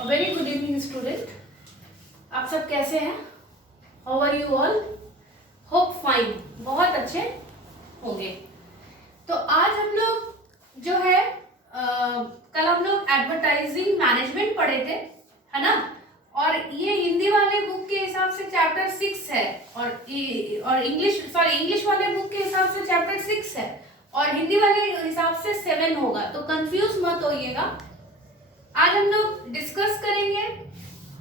Very good evening student. आप सब कैसे हैं? How are you all? Hope fine, बहुत अच्छे होंगे। तो आज हम लोग जो है कल हम लोग एडवर्टाइजिंग मैनेजमेंट पढ़े थे, है ना। और ये हिंदी वाले बुक के हिसाब से चैप्टर 6 है और इंग्लिश वाले बुक के हिसाब से चैप्टर 6 है और हिंदी वाले हिसाब से 7 होगा, तो कंफ्यूज मत होइएगा। आज हम लोग डिस्कस करेंगे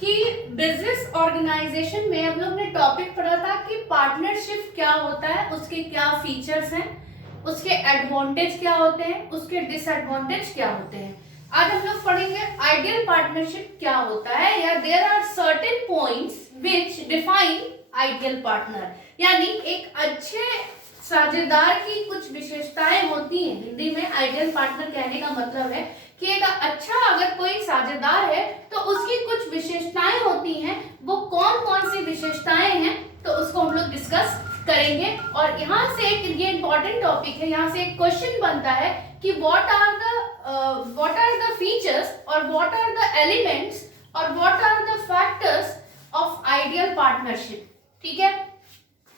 कि बिजनेस ऑर्गेनाइजेशन में हम लोग ने टॉपिक पढ़ा था कि पार्टनरशिप क्या होता है, उसके क्या फीचर्स हैं, उसके एडवांटेज क्या होते हैं, उसके डिसएडवांटेज क्या होते हैं। आज हम लोग पढ़ेंगे आइडियल पार्टनरशिप क्या होता है, या there are certain points which define ideal partner, यानी एक अच्छे साझेदार की कुछ विशेषताएं होती हैं। हिंदी में आइडियल पार्टनर कहने का मतलब है कि एक अच्छा अगर कोई साझेदार है तो उसकी कुछ विशेषताएं होती हैं। वो कौन कौन सी विशेषताएं हैं तो उसको हम लोग डिस्कस करेंगे। और यहाँ से एक ये इंपॉर्टेंट टॉपिक है, यहाँ से एक क्वेश्चन बनता है कि व्हाट आर द फीचर्स और व्हाट आर द एलिमेंट्स और what are the factors of ideal partnership. ठीक है,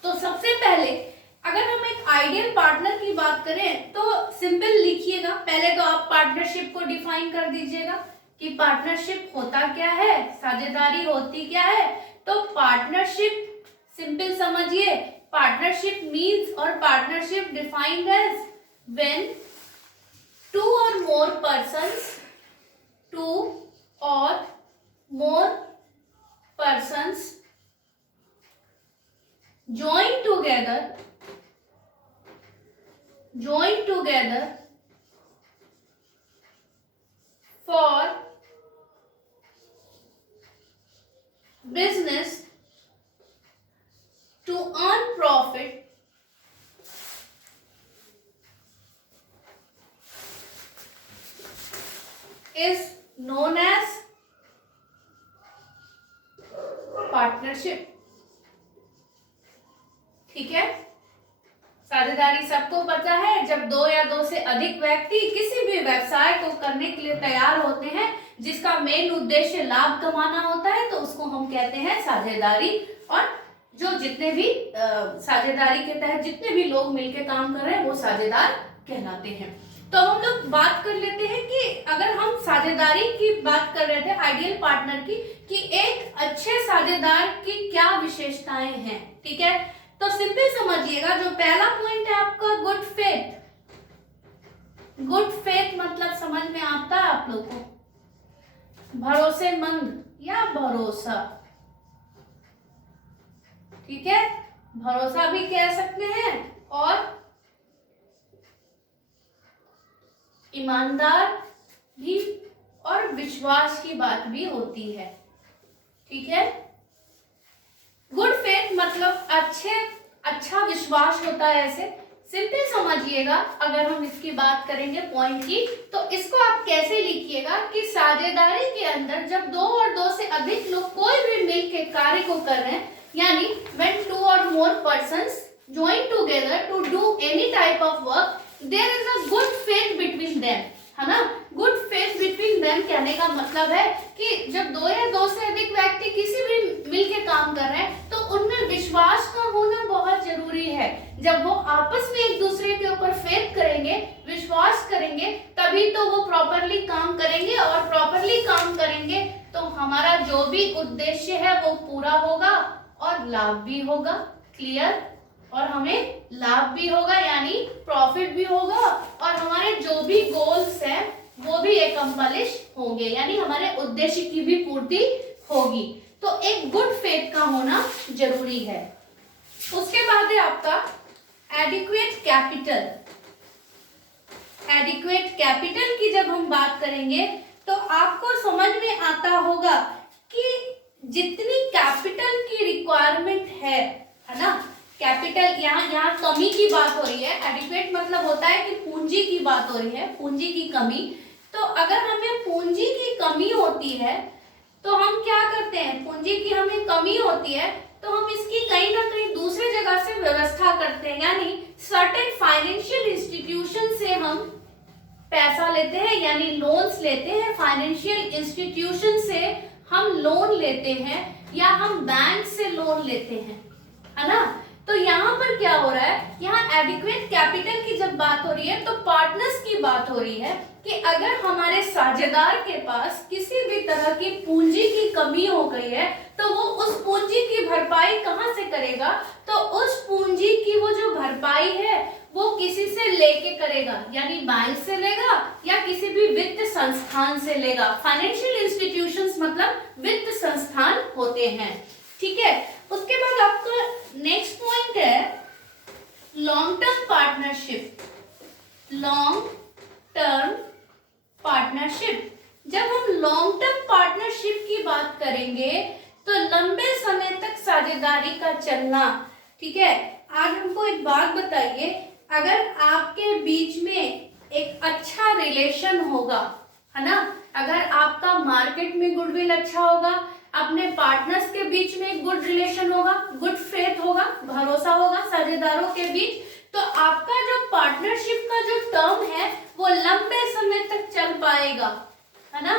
तो सबसे पहले अगर हम एक आइडियल पार्टनर की बात करें तो सिंपल लिखिएगा। पहले तो आप पार्टनरशिप को डिफाइन कर दीजिएगा कि पार्टनरशिप होता क्या है, साझेदारी होती क्या है। तो पार्टनरशिप सिंपल समझिए, पार्टनरशिप मीन्स और partnership defined as when two or more persons join together for business to earn profit is known as partnership. ठीक है, साझेदारी सबको पता है, जब दो या दो से अधिक व्यक्ति किसी भी व्यवसाय को करने के लिए तैयार होते हैं जिसका मेन उद्देश्य लाभ कमाना होता है तो उसको हम कहते हैं साझेदारी। और जो जितने भी साझेदारी के तहत जितने भी लोग मिलकर काम कर रहे हैं वो साझेदार कहलाते हैं। तो हम लोग बात कर लेते हैं कि अगर हम साझेदारी की बात कर रहे थे आइडियल पार्टनर की, कि एक अच्छे साझेदार की क्या विशेषताएं हैं। ठीक है, तो सिंपल समझिएगा, जो पहला पॉइंट है आपका गुड फेथ। गुड फेथ मतलब समझ में आता है आप लोग को? भरोसेमंद या भरोसा। ठीक है, भरोसा भी कह सकते हैं और ईमानदार भी और विश्वास की बात भी होती है। ठीक है, गुड फेथ मतलब अच्छा विश्वास होता है। ऐसे सिंपल समझिएगा, अगर हम इसकी बात करेंगे पॉइंट की, तो इसको आप कैसे लिखिएगा कि साझेदारी के अंदर जब दो और दो से अधिक लोग कोई भी मिलकर कार्य को कर रहे हैं, यानी when two or more persons join together to do any type of work, there is a good faith between them, है ना। गुड फेथ बिटवीन देम कहने का मतलब है कि जब दो या दो से अधिक व्यक्ति किसी भी मिलके काम कर रहे हैं तो उनमें विश्वास का होना बहुत जरूरी है। जब वो आपस में एक दूसरे के ऊपर फेथ करेंगे, विश्वास करेंगे, तभी तो वो प्रॉपरली काम करेंगे और प्रॉपरली काम करेंगे तो हमारा जो भी उद्देश्य है वो पूरा होगा और लाभ भी होगा। क्लियर? और हमें लाभ भी होगा यानी प्रॉफिट भी होगा और हमारे जो भी गोल्स हैं वो भी एकम्प्लिश होंगे, यानी हमारे उद्देश्य की भी पूर्ति होगी। तो एक गुड फेथ का होना जरूरी है। उसके बाद है आपका एडिक्वेट कैपिटल। एडिक्वेट कैपिटल की जब हम बात करेंगे तो आपको समझ में आता होगा कि जितनी कैपिटल की रिक्वायरमेंट है ना, कैपिटल यहाँ कमी की बात हो रही है। एडिक्वेट मतलब होता है कि पूंजी की बात हो रही है, पूंजी की कमी। तो अगर हमें पूंजी की कमी होती है तो हम क्या करते हैं, पूंजी की हमें कमी होती है तो हम इसकी कहीं ना कहीं दूसरे जगह से व्यवस्था करते हैं, यानी सर्टेन फाइनेंशियल इंस्टीट्यूशन से हम पैसा लेते हैं यानी लोन्स लेते हैं, फाइनेंशियल इंस्टीट्यूशन से हम लोन लेते हैं या हम बैंक से लोन लेते हैं, है ना। तो यहाँ पर क्या हो रहा है, यहाँ एडिक्वेट कैपिटल की जब बात हो रही है तो पार्टनर्स की बात हो रही है कि अगर हमारे साझेदार के पास किसी भी तरह की पूंजी की कमी हो गई है तो वो उस पूंजी की भरपाई कहाँ से करेगा, तो उस पूंजी की वो जो भरपाई है वो किसी से लेके करेगा, यानी बैंक से लेगा या किसी भी वित्त संस्थान से लेगा। फाइनेंशियल इंस्टीट्यूशंस मतलब वित्त संस्थान होते हैं, ठीक है। उसके बाद आपका नेक्स्ट पॉइंट है long term partnership. Long term partnership, जब हम लॉन्ग टर्म पार्टनरशिप की बात करेंगे तो लंबे समय तक साझेदारी का चलना, ठीक है। आज हमको एक बात बताइए, अगर आपके बीच में एक अच्छा रिलेशन होगा, है ना, अगर आपका मार्केट में गुडविल अच्छा होगा, अपने पार्टनर्स के बीच में एक गुड रिलेशन होगा, गुड फेथ होगा, भरोसा होगा साझेदारों के बीच, तो आपका जो पार्टनरशिप का जो टर्म है वो लंबे समय तक चल पाएगा, है ना,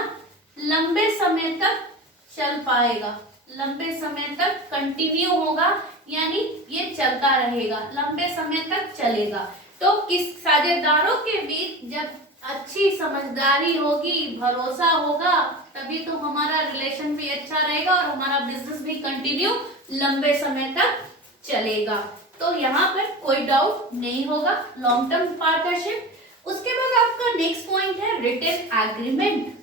लंबे समय तक चल पाएगा, लंबे समय तक कंटिन्यू होगा, यानी ये चलता रहेगा, लंबे समय तक चलेगा। तो किस साझेदारों के बीच जब अच्छी समझदारी होगी, भरोसा होगा, तभी तो हमारा रिलेशन भी अच्छा रहेगा और हमारा बिजनेस भी कंटिन्यू लंबे समय तक चलेगा। तो यहाँ पर कोई डाउट नहीं होगा, लॉन्ग टर्म पार्टनरशिप। उसके बाद आपका नेक्स्ट पॉइंट है रिटन एग्रीमेंट।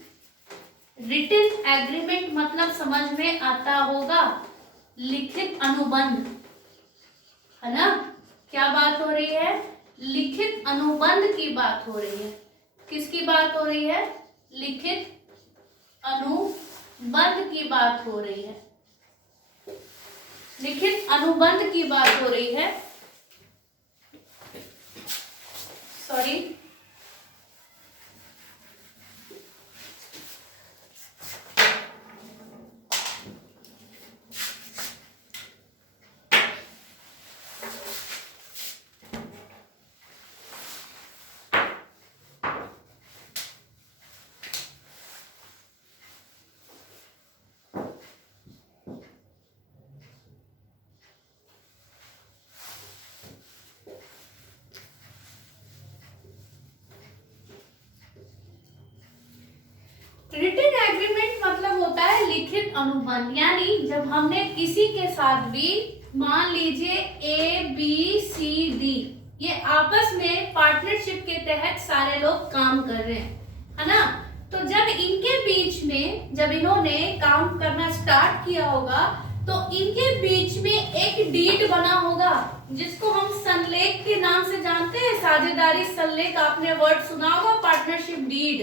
रिटन एग्रीमेंट मतलब समझ में आता होगा लिखित अनुबंध, है ना। क्या बात हो रही है, लिखित अनुबंध की बात हो रही है। किसकी बात हो रही है, लिखित अनुबंध की बात हो रही है, लिखित अनुबंध की बात हो रही है, सॉरी। रिटन एग्रीमेंट मतलब होता है लिखित अनुबंध, यानी जब हमने किसी के साथ भी, मान लीजिए ए बी सी डी, ये आपस में पार्टनरशिप के तहत सारे लोग काम कर रहे हैं, है ना। तो जब इनके बीच में, जब इन्होंने काम करना स्टार्ट किया होगा तो इनके बीच में एक डीड बना होगा जिसको हम संलेख के नाम से जानते हैं, साझेदारी संलेख, आपने वर्ड सुना होगा, पार्टनरशिप डीड,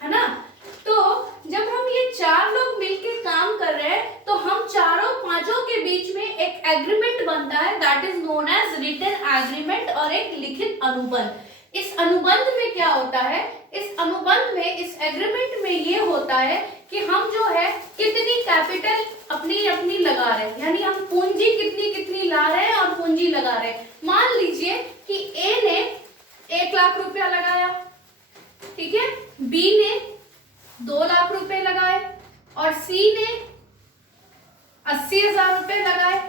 है ना। तो जब हम ये चार लोग मिलके काम कर रहे हैं तो हम चारों पांचों के बीच में एक एग्रीमेंट बनता है, that is known as written agreement, और एक लिखित अनुबंध। इस अनुबंध में क्या होता है, इस अनुबंध में, इस एग्रीमेंट में ये होता है कि हम जो है कितनी कैपिटल अपनी अपनी लगा रहे हैं, यानी हम पूंजी कितनी कितनी ला रहे हैं और पूंजी लगा रहे हैं। मान लीजिए कि ए ने 1 लाख रुपया लगाया, ठीक है, बी ने 2 लाख रुपए लगाए और सी ने 80,000 रुपए लगाए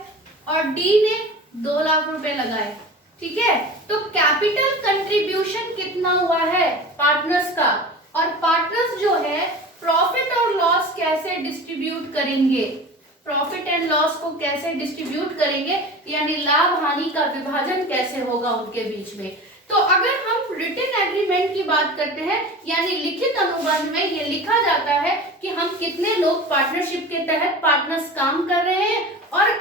और डी ने 2 लाख रुपए लगाए, ठीक है। तो कैपिटल कंट्रीब्यूशन कितना हुआ है पार्टनर्स का, और पार्टनर्स जो है प्रॉफिट और लॉस कैसे डिस्ट्रीब्यूट करेंगे, प्रॉफिट एंड लॉस को कैसे डिस्ट्रीब्यूट करेंगे, यानी लाभ हानि का विभाजन कैसे होगा उनके बीच में। तो अगर हम रिटन एग्रीमेंट की बात करते हैं, यानी लिखित अनुबंध में ये लिखा जाता है कि हम कितने लोग पार्टनरशिप के तहत पार्टनर्स काम कर रहे हैं और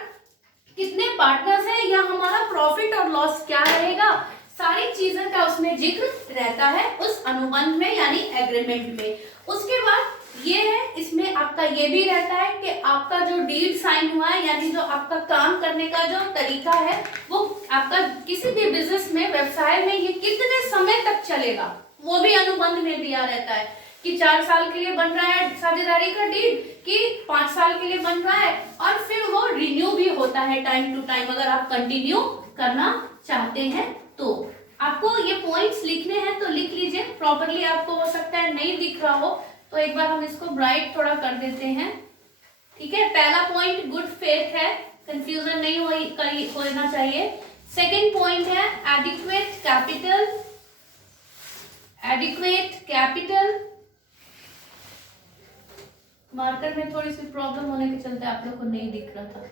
कितने पार्टनर्स हैं, या हमारा प्रॉफिट और लॉस क्या रहेगा, सारी चीजों का उसमें जिक्र रहता है उस अनुबंध में, यानी एग्रीमेंट में। उसके बाद ये है, इसमें आपका ये भी रहता है कि आपका जो डील साइन हुआ है, यानी जो आपका काम करने का जो तरीका है, वो आपका किसी भी बिजनेस में, व्यवसाय में, ये कितने समय तक चलेगा, वो भी अनुबंध में दिया रहता है कि 4 साल के लिए बन रहा है साझेदारी का डील, कि 5 साल के लिए बन रहा है, और फिर वो रिन्यू भी होता है टाइम टू टाइम, अगर आप कंटिन्यू करना चाहते हैं तो। आपको ये पॉइंट्स लिखने हैं तो लिख लीजिए प्रॉपरली, आपको हो सकता है नहीं दिख रहा हो तो एक बार हम इसको ब्राइट थोड़ा कर देते हैं, ठीक है। पहला पॉइंट गुड फेथ है, कंफ्यूजन नहीं होना चाहिए। सेकंड पॉइंट है adequate capital, adequate capital, marker में थोड़ी सी प्रॉब्लम होने के चलते आप लोग को नहीं दिख रहा था।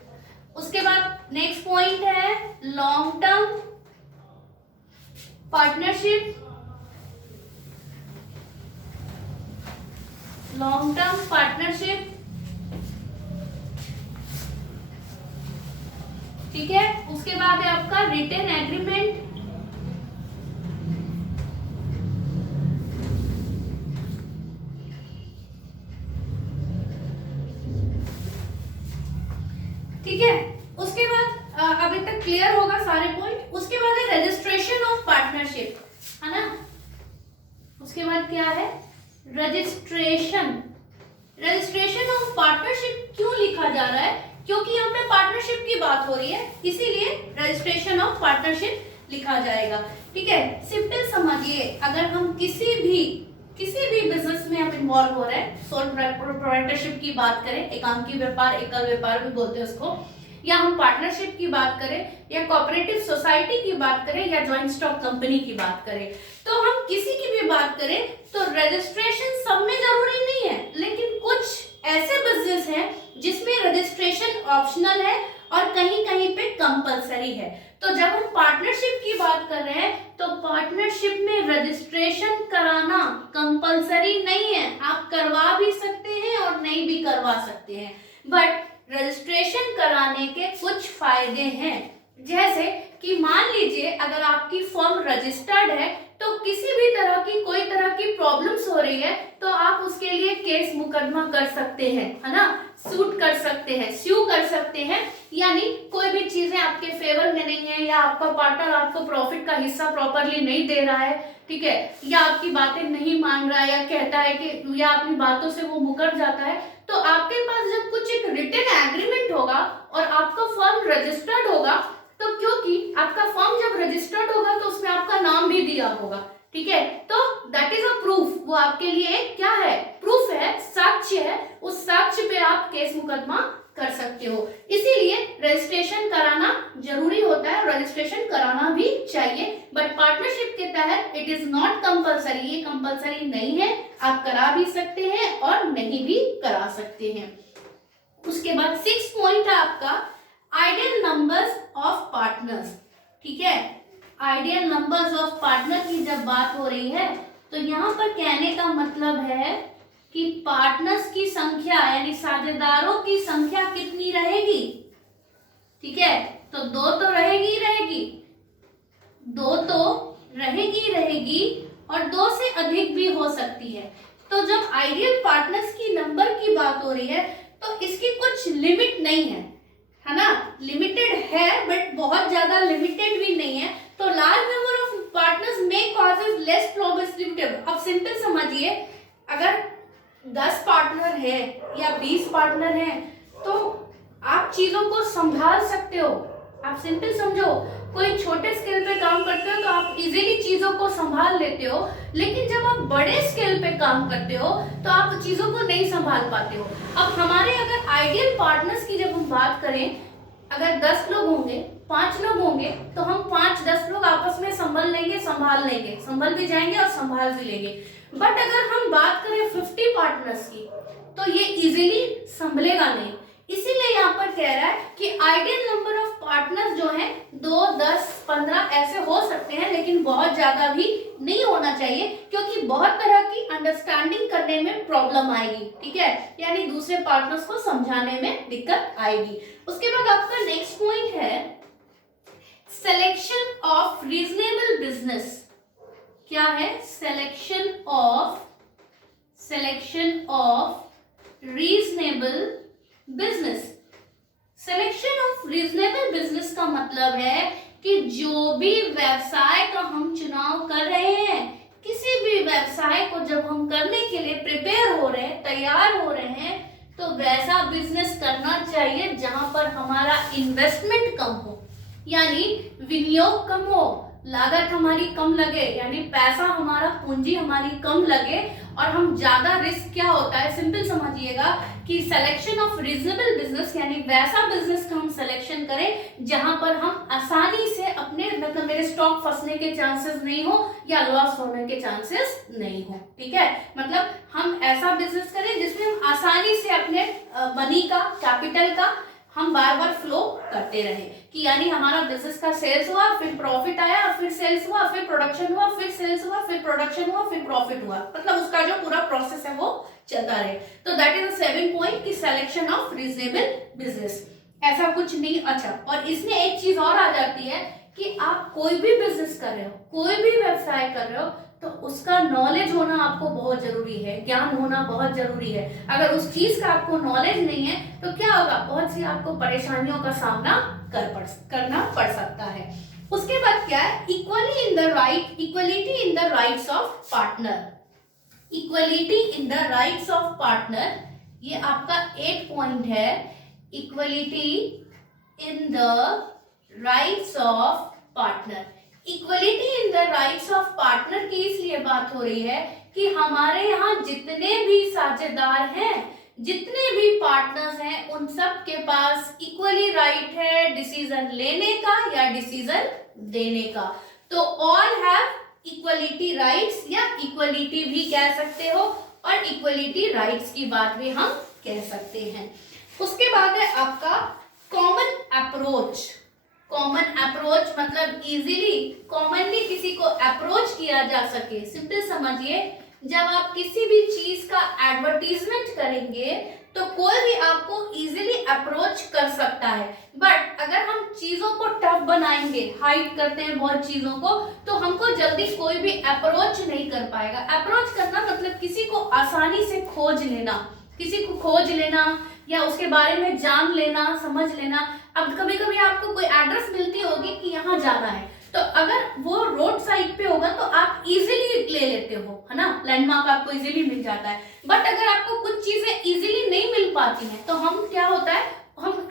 उसके बाद नेक्स्ट पॉइंट है long term partnership, long term partnership, ठीक है। उसके बाद है आपका रिटन एग्रीमेंट, ठीक है। उसके बाद अभी तक क्लियर होगा सारे पॉइंट। उसके बाद है रजिस्ट्रेशन ऑफ पार्टनरशिप, है ना। उसके बाद क्या है रजिस्ट्रेशन, रजिस्ट्रेशन ऑफ पार्टनरशिप क्यों लिखा जा रहा है, क्योंकि यहाँ पे पार्टनरशिप की बात हो रही है, इसीलिए रजिस्ट्रेशन ऑफ पार्टनरशिप लिखा जाएगा, ठीक है। सिंपल समझिए, अगर हम किसी भी बिजनेस में हम इन्वॉल्व हो रहे हैं, सोल प्रोप्राइटरशिप की बात करें, एकांकी व्यापार, एकल व्यापार भी बोलते हैं उसको, या हम पार्टनरशिप की बात करें, या कोऑपरेटिव सोसाइटी की बात करें, या जॉइंट स्टॉक कंपनी की बात करें, तो हम किसी की भी बात करें तो रजिस्ट्रेशन सब में जरूरी नहीं है, लेकिन कुछ ऐसे बिजनेस हैं जिसमें रजिस्ट्रेशन ऑप्शनल है और कहीं कहीं पे कंपलसरी है। तो जब हम पार्टनरशिप की बात कर रहे हैं तो पार्टनरशिप में रजिस्ट्रेशन कराना कंपलसरी नहीं है, आप करवा भी सकते हैं और नहीं भी करवा सकते हैं, बट रजिस्ट्रेशन कराने के कुछ फायदे हैं। जैसे कि मान लीजिए अगर आपकी फर्म रजिस्टर्ड है तो किसी भी तरह की कोई तरह की प्रॉब्लम्स हो रही है तो आप उसके लिए केस मुकदमा कर सकते हैं, है ना, सूट कर सकते हैं, स्यू कर सकते हैं। यानी कोई भी चीजें आपके फेवर में नहीं है, या आपका पार्टनर आपको प्रॉफिट का हिस्सा प्रॉपरली नहीं दे रहा है, ठीक है, या आपकी बातें नहीं मान रहा है, या कहता है कि या अपनी बातों से वो मुकर जाता है, तो आपके पास जब कुछ एक रिटन एग्रीमेंट होगा और आपका फर्म रजिस्टर्ड होगा, तो क्योंकि आपका फर्म जब रजिस्टर्ड होगा तो उसमें आपका नाम भी दिया होगा, ठीक है, तो दैट इज अ प्रूफ, वो आपके लिए क्या है, प्रूफ है, साक्ष्य है, उस साक्ष्य पे आप केस मुकदमा कर सकते हो। इसीलिए रजिस्ट्रेशन कराना जरूरी होता है, रजिस्ट्रेशन कराना भी चाहिए, बट पार्टनरशिप के तहत इट इज नॉट कंपलसरी, ये कंपलसरी नहीं है, आप करा भी सकते हैं और नहीं भी करा सकते हैं। उसके बाद 6 पॉइंट है आपका आइडियल नंबर्स ऑफ पार्टनर्स, ठीक है। आइडियल नंबर्स ऑफ पार्टनर की जब बात हो रही है तो यहाँ पर कहने का मतलब है कि पार्टनर्स की संख्या यानी साझेदारों की संख्या कितनी रहेगी, ठीक है, तो 2 तो रहेगी रहेगी, 2 तो रहेगी और 2 से अधिक भी हो सकती है। तो जब आइडियल पार्टनर्स की नंबर की बात हो रही है तो इसकी कुछ लिमिट नहीं है ना, लिमिटेड है बट बहुत ज्यादा लिमिटेड भी नहीं है। तो large number of partners may causes less probability. अब सिंपल समझिए, अगर 10 पार्टनर है या 20 पार्टनर है तो आप चीजों को संभाल सकते हो। आप सिंपल समझो, कोई छोटे स्केल पे काम करते हो तो आप इजीली चीजों को संभाल लेते हो, लेकिन जब आप बड़े स्केल पे काम करते हो तो आप चीजों को नहीं संभाल पाते हो। अब हमारे अगर आइडियल पार्टनर्स की जब हम बात करें, अगर 10 लोग होंगे, 5 लोग होंगे, तो हम 5-10 लोग आपस में संभाल लेंगे, संभल भी जाएंगे और संभाल भी लेंगे। बट अगर हम बात करें 50 पार्टनर्स की तो ये इजीली संभलेगा नहीं। इसीलिए यहाँ पर कह रहा है कि आइडियल नंबर ऑफ पार्टनर्स जो हैं 2, 10, 15 ऐसे हो सकते हैं, लेकिन बहुत ज्यादा भी नहीं होना चाहिए, क्योंकि बहुत तरह की अंडरस्टैंडिंग करने में प्रॉब्लम आएगी, ठीक है, यानी दूसरे पार्टनर्स को समझाने में दिक्कत आएगी। उसके बाद आपका नेक्स्ट पॉइंट है सिलेक्शन ऑफ रीजनेबल बिजनेस। क्या है, selection of reasonable business. Selection of reasonable business का मतलब है कि जो भी व्यवसाय का हम चुनाव कर रहे हैं, किसी भी व्यवसाय को जब हम करने के लिए प्रिपेयर हो रहे हैं, तैयार हो रहे हैं, तो वैसा बिजनेस करना चाहिए जहां पर हमारा इन्वेस्टमेंट कम हो, यानी विनियोग कम हो, लागत हमारी कम लगे, यानी पैसा हमारा, पूंजी हमारी कम लगे और हम ज्यादा रिस्क, क्या होता है सिंपल समझिएगा कि सिलेक्शन ऑफ रीजनेबल बिजनेस, यानी वैसा बिजनेस का हम सिलेक्शन करें जहां पर हम आसानी से अपने, मतलब मेरे स्टॉक फंसने के चांसेस नहीं हो या लॉस होने के चांसेस नहीं हो। ठीक है, मतलब हम ऐसा बिजनेस करें जिसमें हम आसानी से अपने मनी का, कैपिटल का हम बार बार फ्लो करते रहे, कि यानी हमारा बिजनेस का सेल्स हुआ, फिर प्रॉफिट आया, फिर सेल्स हुआ, फिर प्रोडक्शन हुआ, फिर सेल्स हुआ, फिर प्रोडक्शन हुआ, फिर प्रॉफिट हुआ, मतलब उसका जो पूरा प्रोसेस है वो चलता रहे। तो दैट इज द 7 पॉइंट की सिलेक्शन ऑफ रीजनेबल बिजनेस। ऐसा कुछ नहीं। अच्छा, और इसमें एक चीज और आ जाती है कि आप कोई भी बिजनेस कर रहे हो, कोई भी व्यवसाय कर रहे हो, तो उसका नॉलेज होना आपको बहुत जरूरी है, ज्ञान होना बहुत जरूरी है। अगर उस चीज का आपको नॉलेज नहीं है तो क्या होगा, बहुत सी आपको परेशानियों का सामना करना पड़ सकता है। उसके बाद क्या है, equality in the rights of partner. Equality in the rights of partner, ये आपका 8 पॉइंट है। Equality in the rights of partner. Equality in the rights of partner की इसलिए बात हो रही है कि हमारे यहाँ जितने भी साझेदार हैं, जितने भी पार्टनर्स हैं, उन सब के पास इक्वली राइट है डिसीजन लेने का या डिसीजन देने का। तो ऑल हैव इक्वलिटी राइट्स, या इक्वलिटी भी कह सकते हो और इक्वलिटी राइट्स की बात भी हम कह सकते हैं। उसके बाद है आपका कॉमन अप्रोच। कॉमन अप्रोच मतलब इजीली, कॉमनली किसी को अप्रोच किया जा सके। सिंपल समझिए, जब आप किसी भी चीज का एडवर्टीजमेंट करेंगे तो कोई भी आपको इजीली अप्रोच कर सकता है। बट अगर हम चीजों को टफ बनाएंगे, हाइड करते हैं बहुत चीजों को, तो हमको जल्दी कोई भी अप्रोच नहीं कर पाएगा। अप्रोच करना मतलब किसी को आसानी से खोज लेना, किसी को खोज लेना या उसके बारे में जान लेना, समझ लेना। अब कभी कभी आपको कोई एड्रेस मिलती होगी कि यहाँ जाना है, तो अगर वो रोड साइड पे होगा तो आप इजीली ले लेते हो, है ना, लैंडमार्क आपको इजीली मिल जाता है। बट अगर आपको कुछ चीजें इजीली नहीं मिल पाती हैं तो हम क्या होता है,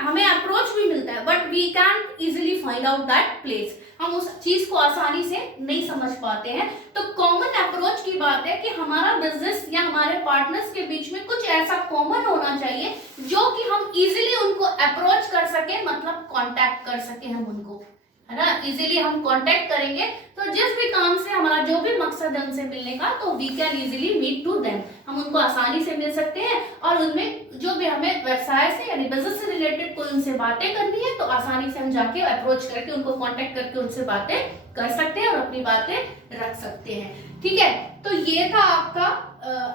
हमें अप्रोच भी मिलता है but we can easily find out that place, हम उस चीज को आसानी से नहीं समझ पाते हैं। तो कॉमन अप्रोच की बात है कि हमारा बिजनेस या हमारे पार्टनर्स के बीच में कुछ ऐसा कॉमन होना चाहिए जो कि हम इजीली उनको अप्रोच कर सके, मतलब कांटेक्ट कर सके हम उनको, है ना। इजीली हम कांटेक्ट करेंगे तो जिस भी काम से हमारा जो भी मकसद है उनसे मिलने का, तो we can easily meet to them, हम उनको आसानी से मिल सकते हैं। और उनमें जो भी हमें व्यवसाय से यानी बिजनेस से रिलेटेड कोई उनसे बातें करनी है तो आसानी से हम जाके अप्रोच करके उनको कांटेक्ट करके उनसे बातें कर सकते हैं और अपनी बातें रख सकते हैं। ठीक है, तो ये था आपका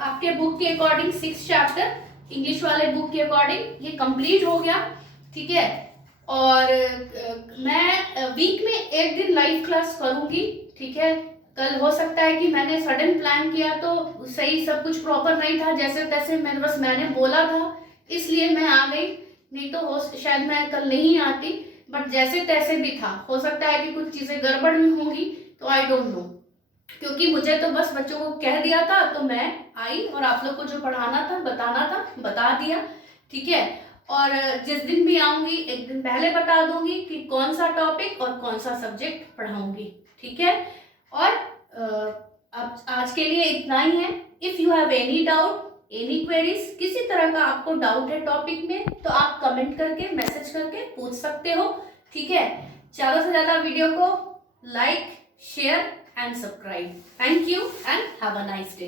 आपके बुक के अकॉर्डिंग 6th चैप्टर, इंग्लिश वाले बुक के अकॉर्डिंग ये कंप्लीट हो गया। ठीक है, और मैं वीक में एक दिन लाइव क्लास करूंगी। ठीक है, कल हो सकता है कि मैंने सडन प्लान किया तो सही सब कुछ प्रॉपर नहीं था, जैसे तैसे मैंने बोला था इसलिए मैं आ गई, नहीं तो हो शायद मैं कल नहीं आती। बट जैसे तैसे भी था, हो सकता है कि कुछ चीजें गड़बड़ में होंगी, तो आई डोंट नो, क्योंकि मुझे तो बस बच्चों को कह दिया था तो मैं आई और आप लोग को जो पढ़ाना था, बताना था, बता दिया। ठीक है, और जिस दिन भी आऊंगी एक दिन पहले बता दूंगी कि कौन सा टॉपिक और कौन सा सब्जेक्ट पढ़ाऊंगी। ठीक है, और अब आज के लिए इतना ही है। If you have any doubt, any queries, किसी तरह का आपको डाउट है टॉपिक में, तो आप कमेंट करके, मैसेज करके पूछ सकते हो। ठीक है, ज्यादा से ज्यादा वीडियो को like, share and subscribe. Thank you and have a nice day.